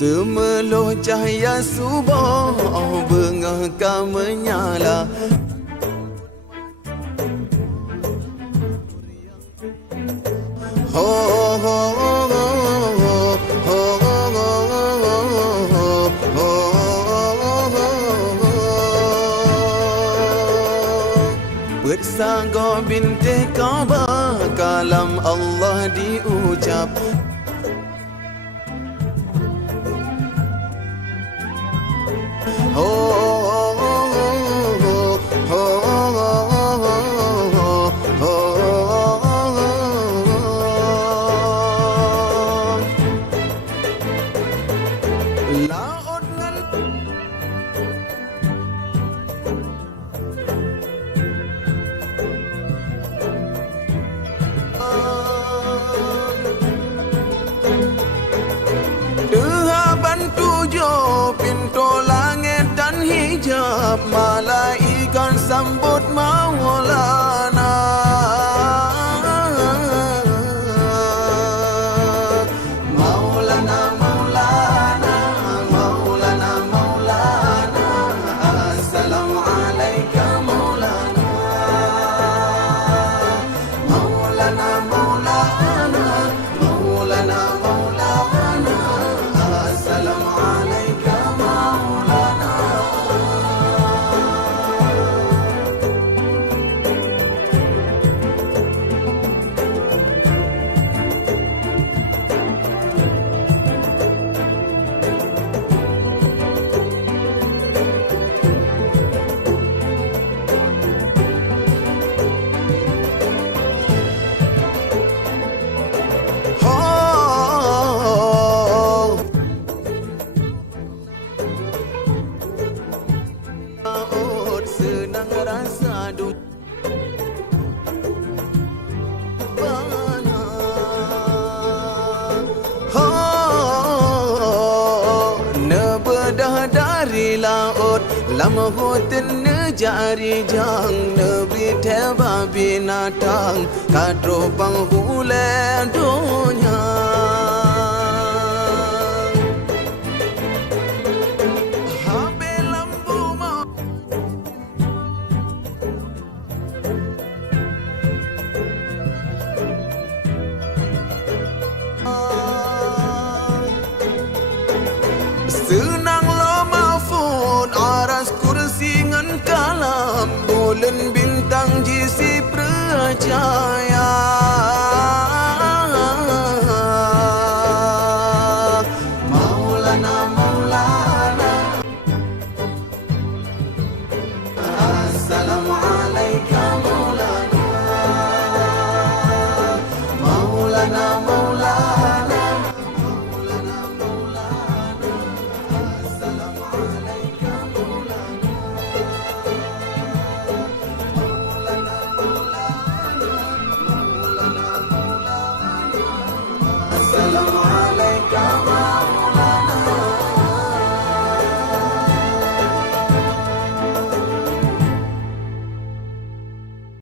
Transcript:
Semeluh cahaya subuh bengahkan menyala. Ho ho ho ho ho ho ho. Bersanggo binti Kaabah kalam Allah diucap. Ho ho ho ho. Laut ngan Dehaban tujuh pintu langit dan hijab, malaikat sambut Maulana. Maulana, Maulana, Maulana, Maulana, assalamu alaika Maulana. Maulana, Maulana, Maulana, Maulana, assalamu alaika Maulana. Senang rasa dunia. Nebedah dari laut lama hutan nejari jang, neberi teba binatang kadro penghule dunia. Senang lo mahfud aras kursi ngan kalam, bulan bintang jisi percaya.